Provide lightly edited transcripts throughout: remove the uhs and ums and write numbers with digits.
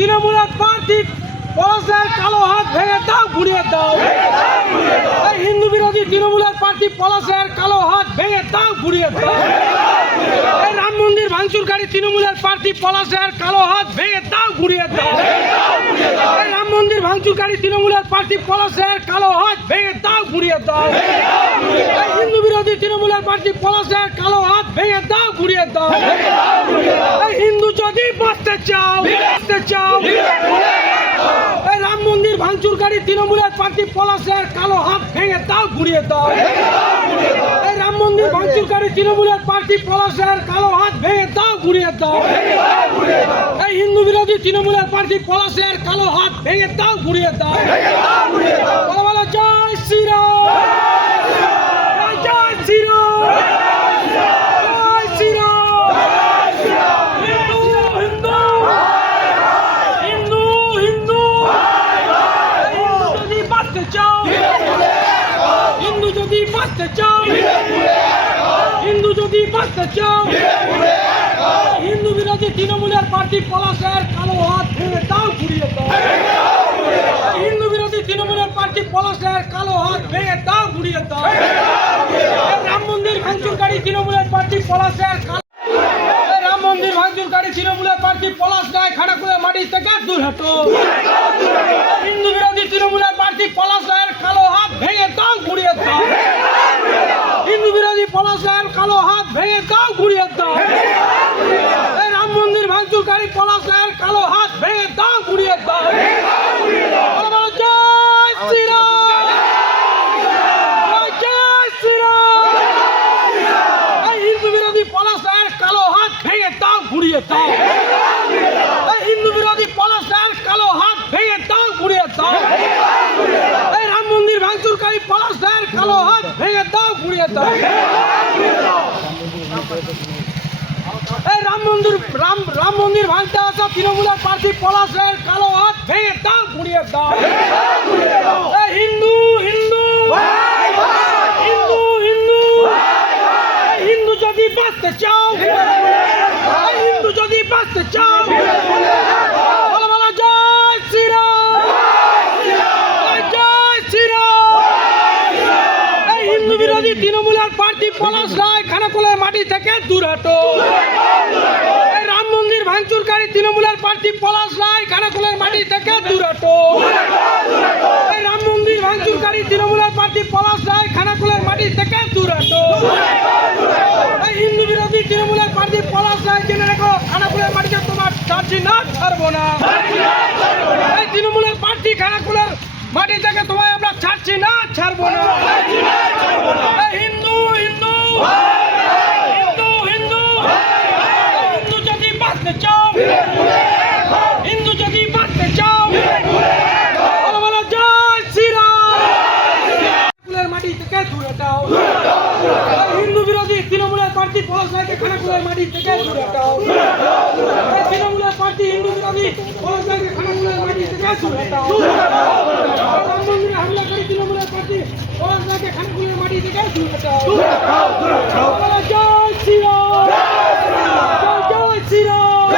তৃণমূলের প্রার্থী পলাশের কালো হাত ভেঙে দাও, ঘুরিয়ে দাও। এই হিন্দু বিরোধী তৃণমূলের প্রার্থী পলাশের কালো হাত ভেঙে দাও, ঘুরিয়ে দাও। এই রাম মন্দির ভাঙচুরকারী তৃণমূলের প্রার্থী পলাশের কালো হাত ভেঙে দাও, ঘুরিয়ে দাও। এই রাম মন্দির ভাঙচুরকারী তৃণমূলের প্রার্থী পলাশের কালো হাত ভেঙে দাও, ঘুরিয়ে দাও। এই হিন্দু বিরোধী তৃণমূলের প্রার্থী পলাশের কালো হাত ভেঙে দাও, ঘুরিয়ে দাও। এই হিন্দু যদি বাঁচতে চাও, বাঁচতে চাও, এই রাম মন্দির ভাঙচুরকারী তৃণমূলের প্রার্থী পলাশের কালো হাত ভেঙে দাও, ঘুরিয়ে দাও। এই রাম মন্দির ভাঙচুরকারী তৃণমূলের প্রার্থী পলাশের কালো হাত ভেঙে দাও, ঘুরিয়ে দাও। এই হিন্দু বিরোধী তৃণমূলের প্রার্থী পলাশের কালো হাত ভেঙে দাও, ঘুরিয়ে দাও। বলো জয় শ্রীরাম, জয় শ্রীরাম, জয় শ্রীরাম। হিন্দু হিন্দু হিন্দু হিন্দু যদি বাঁচতে চাও, হিন্দু যদি বাঁচতে চাও, হিন্দু যদি বাঁচতে চাও, হিন্দু বিরোধী তৃণমূলের প্রার্থী পলাশের কালো হাত ভেঙে দাও, ঘুরিয়ে দাও। হিন্দু বিরোধী তৃণমূলের প্রার্থী পলাশের কালো হাত ভেঙে দাও, ঘুরিয়ে দাও। রাম মন্দির ভাঙচুরকারী তৃণমূলের প্রার্থী পলাশের রাম মন্দির ভাঙচুরকারী তৃণমূলের প্রার্থী পলাশ রায় খানাকুলের মাটি থেকে দূর হটো। হিন্দু বিরোধী তৃণমূলের প্রার্থী পলাশ রায়ের কালো হাত ভেঙে দাও, ঘুরিয়ে দাও। হিন্দু বিরোধী পলাশ রায়ের কালো হাত ভেঙে দাও, ঘুরিয়ে দাও। এই রাম মন্দির ভাঙচুরকারী পলাশ রায়ের কালো হাত ভেঙে দাও, ঘুরিয়ে দাও। জয় শ্রীরাম, জয় শ্রীরাম। এই হিন্দু বিরোধী পলাশ রায়ের কালো হাত ভেঙে দাও, ঘুরিয়ে দাও। এই হিন্দু বিরোধী পলাশ রায়ের কালো হাত ভেঙে দাও, ঘুরিয়ে দাও। এই রাম মন্দির ভাঙচুরকারী পলাশ রায়ের কালো হাত ভেঙে দাও, ঘুরিয়ে দাও। এই রাম মন্দির ভাঙতে আসা তৃণমূলের প্রার্থী পলাশ রায়ের কালো হাত ভেঙে দাও, ঘুরিয়ে দাও। এই হিন্দু হিন্দু হিন্দু হিন্দু হিন্দু যদি বাঁচতে চাও, এই হিন্দু যদি বাঁচতে চাও, বলো বলো জয় শ্রীরাম, জয় শ্রীরাম। এই হিন্দু বিরোধী তৃণমূলের প্রার্থী পলাশ রায় খানাকুলের মাটি থেকে দূর হটো। এই রাম মন্দির ভাঙচুরকারী তৃণমূলের প্রার্থী পলাশ রায় খানাকুলের মাটি থেকে দূর হটো। এই রাম মন্দির ভাঙচুরকারী তৃণমূলের প্রার্থী পলাশ রায় খানাকুলের মাটি থেকে দূর হটো। এই হিন্দু বিরোধী তৃণমূলের প্রার্থী পলাশ রায় জেনে রেখো, খানাকুলের মাটিতে তোমার ছাড়ছি না, ছাড়বো না। এই তৃণমূলের প্রার্থী খানাকুলের মাটি থেকে তোমায় আমরা ছাড়ছি না, ছাড়বো না। এই হিন্দু হিন্দু হিন্দু হিন্দু হিন্দু যদি বাঁচতে চাও, হিন্দু যদি বাঁচতে চাও, বলো বলো জয় শ্রীরাম। খানাকুলের মাটি থেকে দূরে দাও। হিন্দু বিরোধী তৃণমূলের প্রার্থী পলাশ রায়কে খানাকুলের মাটি থেকে দূরে দাও। তৃণমূলের প্রার্থী হিন্দু বিরোধী পলাশ রায়কে খানাকুলের মাটি থেকে দূরে দাও। রাম মন্দিরে হামলাকারী তৃণমূলের প্রার্থী পলাশ রায়কে খানাকুলের মাটি থেকে দূরে দাও। জয় শ্রীরাম, জয় শ্রীরাম।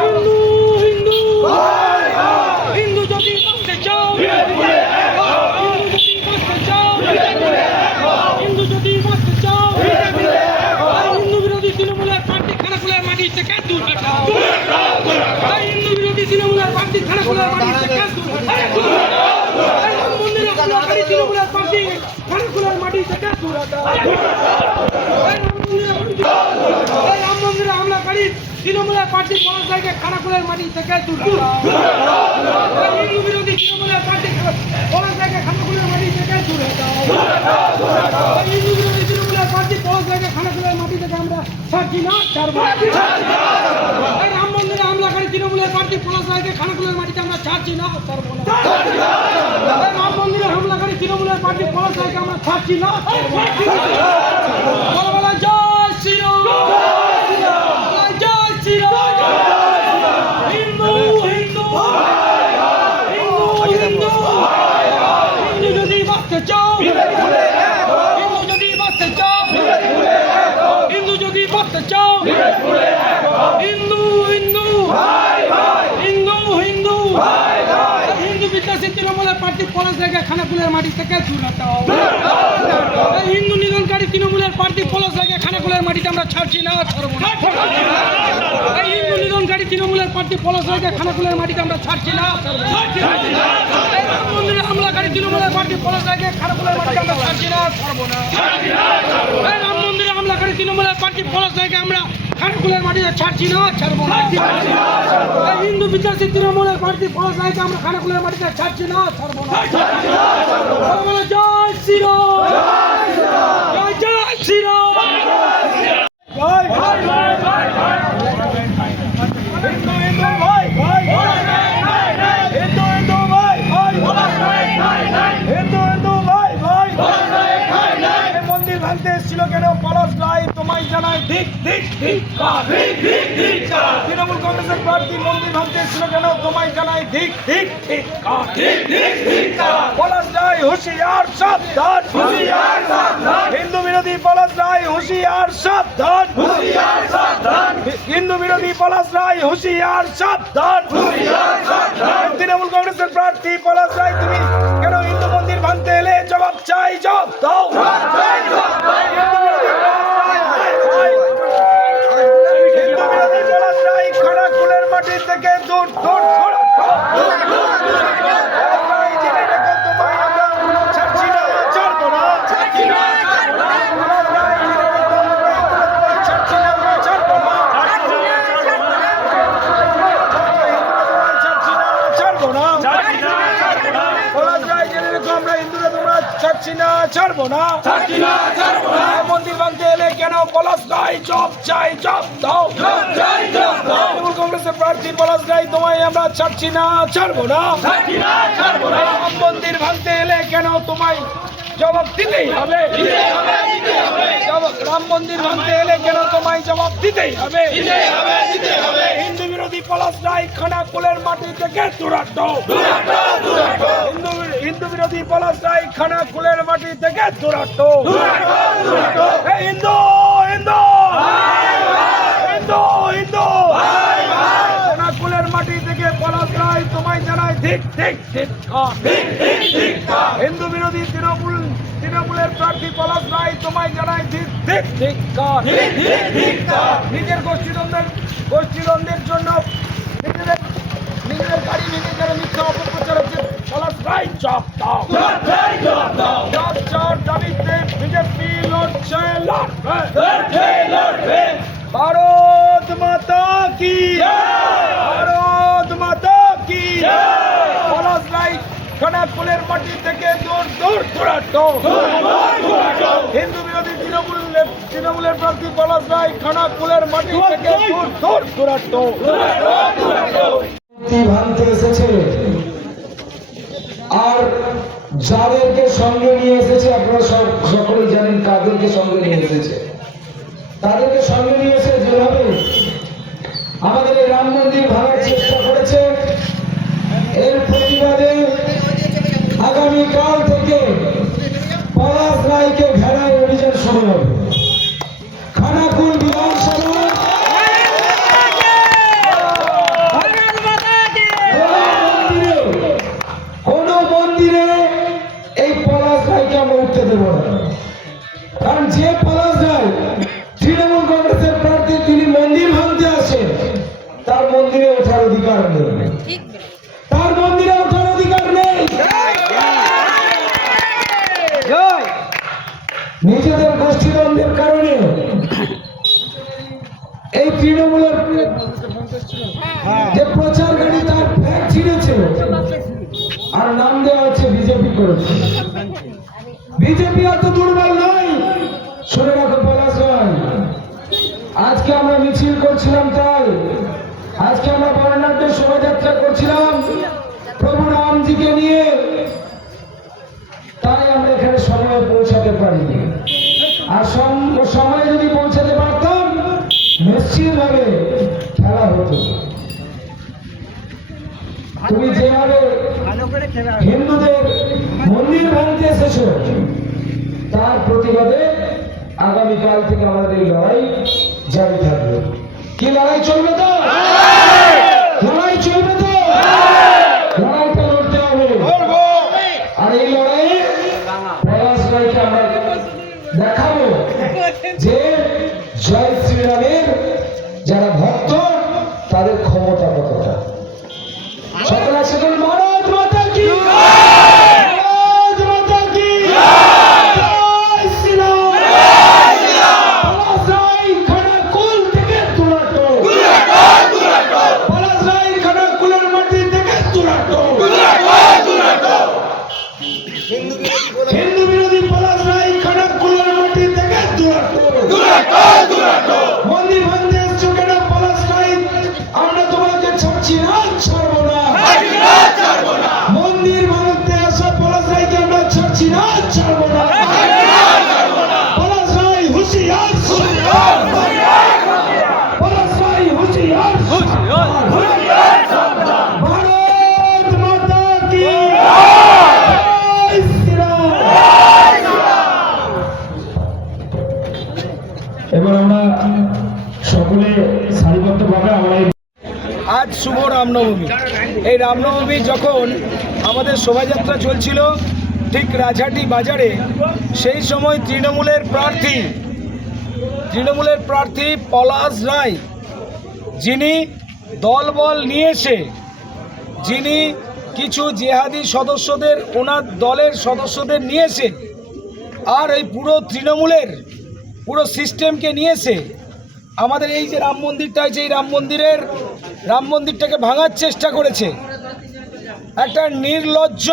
হিন্দু হিন্দু হিন্দু যদি বাঁচতে চাও, হিন্দু যদি বাঁচতে চাও, হিন্দু যদি বাঁচতে চাও, হিন্দু বিরোধী তৃণমূলের প্রার্থী খানাকুলের মাটি থেকে দূর হটাও। হিন্দু বিরোধী তৃণমূলের প্রার্থী খানাকুলের মাটি থেকে দূর হটাও। রাম মন্দিরে হামলাকারী তৃণমূলের প্রার্থী খানাকুলের মাটি থেকে দূর হটাও। রাম মন্দিরে হামলাকারী তৃণমূলের প্রার্থী পলাশ রায়কে খানাকুলের মাটি থেকে দূর হটাও। হিন্দু বিরোধী তৃণমূলের প্রার্থী পলাশ রায়কে খানাকুলের মাটি থেকে দূর হটাও। হিন্দু বিরোধী তৃণমূলের প্রার্থী পলাশ রায়কে খানাকুলের মাটি থেকে আমরা ছাড়ছি না, ছাড়বো না। এই রাম মন্দিরে হামলাকারী তৃণমূলের প্রার্থী পলাশ রায়কে খানাকুলের মাটিতে আমরা ছাড়ছি না, ছাড়বো না। এই রাম মন্দিরে হামলাকারী তৃণমূলের প্রার্থী পলাশ রায়কে আমরা ছাড়ছি না, ছাড়বো না। বলো বলো জয় শ্রীরাম, জয় শ্রীরাম। হিন্দু হিন্দু হিন্দু হিন্দু হিন্দু যদি বাঁচতে চাও, হিন্দু যদি বাঁচতে চাও, হিন্দু যদি বাঁচতে চাও, হিন্দু হিন্দু হিন্দু তৃণমূলের প্রার্থী পলাশ রায়কে খানাকুলের মাটি থেকে দূর হতে হবে। এই হিন্দু নিধনকারী তৃণমূলের প্রার্থী পলাশ রায়কে খানাকুলের মাটিতে আমরা ছাড়ছি না, ছাড়বো না। এই হিন্দু নিধনকারী তৃণমূলের প্রার্থী পলাশ রায়কে খানাকুলের মাটিতে আমরা ছাড়ছি না, ছাড়বো না। এই রাম মন্দিরে হামলাকারী তৃণমূলের প্রার্থী পলাশ রায়কে খানাকুলের মাটিতে আমরা ছাড়ছি না, ছাড়বো না। এই রাম মন্দিরে হামলাকারী তৃণমূলের প্রার্থী পলাশ রায়কে আমরা খানাকুলের মাটিতে ছাড়ছি না, ছাড়বো না। এই হিন্দু বিদ্বেষী তৃণমূলের প্রার্থী পলাশ রায়কে আমরা খানাকুলের মাটিতে ছাড়ছি না, ছাড়বো না। বলো জয় শ্রীরাম, জয় জয় শ্রীরাম, জয় জয় জয় জয় জয়। হিন্দু হিন্দু ভাই ভাই, হিন্দু হিন্দু ভাই ভাই, হিন্দু হিন্দু ভাই ভাই। এই মন্দির ভাঙতে এসেছিল কেন পলাশ রায়? তোমায় জানাই ঠিক ঠিক ঠিক। তৃণমূল কংগ্রেসের প্রার্থী মন্দির ভাঙতে এসেছিল কেন? তোমায় জানাই ঠিক ঠিক ঠিক। পলাশ রায় হুঁশিয়ার, সাবধান, হুঁশিয়ার সাবধান। হিন্দু বিরোধী পলাশ রায় হুঁশিয়ার, সাবধান, হুঁশিয়ার সাবধান। হিন্দু বিরোধী পলাশ রায় হুঁশিয়ার, সাবধান, হুঁশিয়ার সাবধান। তৃণমূল কংগ্রেসের প্রার্থী পলাশ রায়, তুমি কেন হিন্দু মন্দির ভাঙতে এলে? জবাব চাই, জবাব দাও। হিন্দু বিরোধী পলাশ রায় খানাকুলের মাটি থেকে দূর দূর সরো। ছাড়বো না, মন্দির ভাঙতে এলে কেন পলাশ রায়? জব চাই, জব দাও। তৃণমূল কংগ্রেসের প্রার্থী পলাশ রায়, তোমায় আমরা ছাড়ছি না, ছাড়বো না। মন্দির ভাঙতে এলে কেন? তোমায় জবাব দিতেই হবে। রাম মন্দির ভাঙতে এলে কেন? তোমায় জবাব দিতেই হবে। হিন্দু বিরোধী পলাশ রায় খানাকুলের মাটি থেকে দূরাট। হিন্দু বিরোধী পলাশ রায় খানাকুলের মাটি থেকে দূরাট। হিন্দু হিন্দু হিন্দু হিন্দু খানাকুলের মাটি থেকে পলাশ রায়, তোমায় জানাই ঠিক ঠিক ঠিক। হিন্দু বিরোধী তৃণমূলের প্রার্থী পলাশ রায়, তোমায় জানাই ঠিক ঠিক ঠিক। নিজের গোষ্ঠীদ্বন্দ্বের জন্য নিজেদের গাড়ি নিজেদের মিথ্যা অপপ্রচার হচ্ছে। পলাশ রায় জব দাও। জব চার দাবিতে বিজেপি লড়ছে, লড়বে। ভারত মাতা কি, ভারত মাতা কি। পলাশ রায় খানাকুলের মাটি থেকে দূর দূর দূরাট। হিন্দু বিরোধী তৃণমূলের প্রার্থী পলাশ রায় খানাকুলের মাটি থেকে দূর দূর দূরাট। ভাঙতে এসেছে আর যাদেরকে সঙ্গে নিয়ে এসেছে, আপনারা সকলেই জানেন কাদেরকে সঙ্গে নিয়ে এসেছে। তাদেরকে সঙ্গে নিয়ে এসে যেভাবে আমাদের এই রাম মন্দির ভাঙার চেষ্টা করেছে, এর প্রতিবাদে আগামীকাল থেকে পলাশ রায়কে ঘেরায় অভিযান শুরু হবে। খানাকুল বিধানসভা কোন মন্দিরে এই পলাশ রায়কে আমরা উঠতে দেব না। কারণ যে পলাশ রায় তৃণমূল কংগ্রেসের প্রার্থী, তিনি মন্দির ভাঙতে আসেন, তার মন্দিরে ওঠার অধিকার নেই, তার মন্দিরে ওঠার অধিকার নেই। নিজেদের গোষ্ঠীদ্বন্দ্বের কারণে এই তৃণমূলের যে প্রচার গাড়ি তার ফ্ল্যাগ ছিঁড়েছে আর নাম দেওয়া হচ্ছে বিজেপি করেছে। বিজেপি এত দুর্বল নয়, শুনে রাখো পলাশ রায়। আজকে আমরা মিছিল করছিলাম, তাই আজকে আমরা বর্ণাঢ্য শোভাযাত্রা করছিলাম প্রভু রামজিকে নিয়ে, তাই আমরা এখানে সময়ে পৌঁছাতে পারিনি। আর সময়ে যদি পৌঁছাতে পারতাম, নিশ্চিতভাবে খেলা হতো। তুমি যেভাবে হিন্দুদের মন্দির ভাঙতে এসেছো, তার প্রতিবাদে আগামীকাল থেকে আমাদের এই লড়াই জারি থাকবে। কি লড়াই চলবে তো? লড়াই চলবে তো? লড়াইটা লড়তে হবে। ভক্ত তাদের ক্ষমতা কতটা। সকল সকল ভারত মাতা কি, ভারত মাতা কি, জয় শ্রীরাম। পলাশরাই খানাকুল থেকে তুরাটো, পলাশরাই খানাকুলের মাটি থেকে তুরাটো, হিন্দু বিরোধী পলাশরাই খানাকুলের মাটি থেকে তুরাটো। মন্দির ভাঙতে এসছো কেন পলাশরাই? আমরা তোমাকে ছাড়ছি না, ছাড়বো না। মন্দির ভাঙতে আসা পলাশরাইকে আমরা ছাড়ছি না, ছাড়বো না। পলাশরাই হুঁশিয়ার, পলাশরাই হুঁশিয়ার। ভারত মাতা কি, জয় শ্রীরাম। এবার আমরা সকলে সারিবদ্ধভাবে আমরা আজ শুভ রামনবমী। এই রামনবমী যখন আমাদের শোভাযাত্রা চলছিল ঠিক রাজহাটি বাজারে, সেই সময় তৃণমূলের প্রার্থী পলাশ রায়, যিনি দলবল নিয়ে এসে, যিনি কিছু জেহাদি সদস্যদের, ওনার দলের সদস্যদের নিয়ে এসে, আর এই পুরো তৃণমূলের পুরো সিস্টেমকে নিয়ে এসে আমাদের এই যে রাম মন্দিরটা আছে, এই রাম মন্দিরটাকে ভাঙার চেষ্টা করেছে। একটা নির্লজ্জ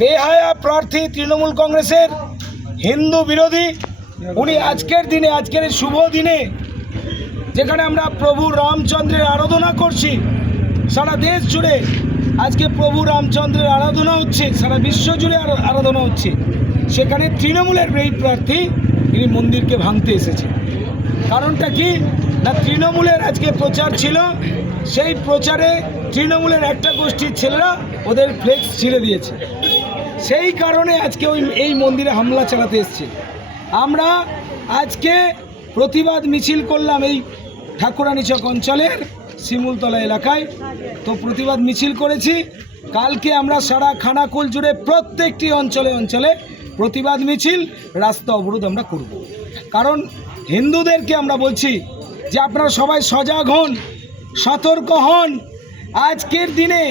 বেহায়া প্রার্থী তৃণমূল কংগ্রেসের, হিন্দু বিরোধী, উনি আজকের দিনে, আজকের এই শুভ দিনে, যেখানে আমরা প্রভু রামচন্দ্রের আরাধনা করছি, সারা দেশ জুড়ে আজকে প্রভু রামচন্দ্রের আরাধনা হচ্ছে, সারা বিশ্ব জুড়ে আরাধনা হচ্ছে, সেখানে তৃণমূলের এই প্রার্থী তিনি মন্দিরকে ভাঙতে এসেছে। কারণটা কি না, তৃণমূলের আজকে প্রচার ছিল, সেই প্রচারে তৃণমূলের একটা গোষ্ঠীর ছেলেরা ওদের ফ্লেক্স ছিঁড়ে দিয়েছে, সেই কারণে আজকে এই মন্দিরে হামলা চালাতে এসছে। আমরা আজকে প্রতিবাদ মিছিল করলাম এই ঠাকুরানীচক অঞ্চলের শিমুলতলা এলাকায়। তো প্রতিবাদ মিছিল করেছি, কালকে আমরা সারা খানাকুল জুড়ে প্রত্যেকটি অঞ্চলে অঞ্চলে প্রতিবাদ মিছিল, রাস্তা অবরোধ আমরা করব। কারণ হিন্দুদেরকে আমরা বলছি যে আপনারা সবাই সজাগ হন, সতর্ক হন। আজকের দিনে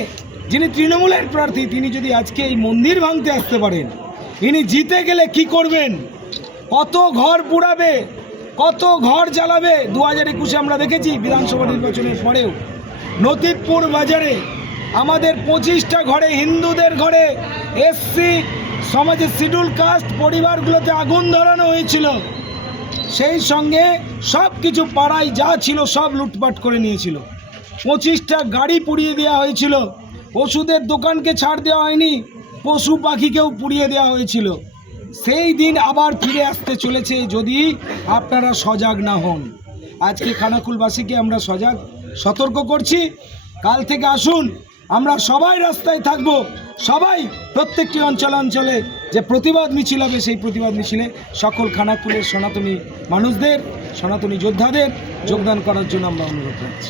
যিনি তৃণমূলের প্রার্থী, তিনি যদি আজকে এই মন্দির ভাঙতে আসতে পারেন, ইনি জিতে গেলে কি করবেন? কত ঘর পুড়াবে, কত ঘর জ্বালাবে। 2021-এ আমরা দেখেছি বিধানসভা নির্বাচনের পরেও নতিবপুর বাজারে আমাদের 25টা ঘরে, হিন্দুদের ঘরে, এসসি সমাজের শিডিউল কাস্ট পরিবারগুলোতে আগুন ধরানো হয়েছিল। সেই সঙ্গে সব কিছু পাড়ায় যা ছিল সব লুটপাট করে নিয়েছিল। 25টা গাড়ি পুড়িয়ে দেওয়া হয়েছিল। ওষুধের দোকানকে ছাড় দেওয়া হয়নি, পশু পাখিকেও পুড়িয়ে দেওয়া হয়েছিল। সেই দিন আবার ফিরে আসতে চলেছে যদি আপনারা সজাগ না হন। আজকে খানাকুলবাসীকে আমরা সতর্ক করছি, কাল থেকে আসুন, আমরা সবাই রাস্তায় থাকব, সবাই প্রত্যেকটি অঞ্চলে যে প্রতিবাদ মিছিল হবে, সেই প্রতিবাদ মিছিলে সকল খানাকুলের সনাতনী মানুষদের, সনাতনী যোদ্ধাদের যোগদান করার জন্য আমরা অনুরোধ করছি।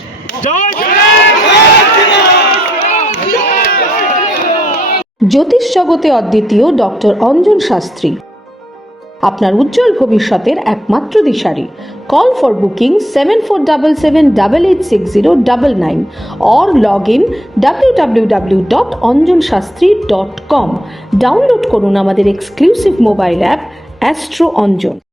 জ্যোতিষ জগতে অদ্বিতীয় ডক্টর অঞ্জন শাস্ত্রী, আপনার উজ্জ্বল ভবিষ্যতের একমাত্র দিশারি। Call for booking 7477886099 or log in www.anjanshastri.com। Download করুন আমাদের exclusive mobile app astro Anjan.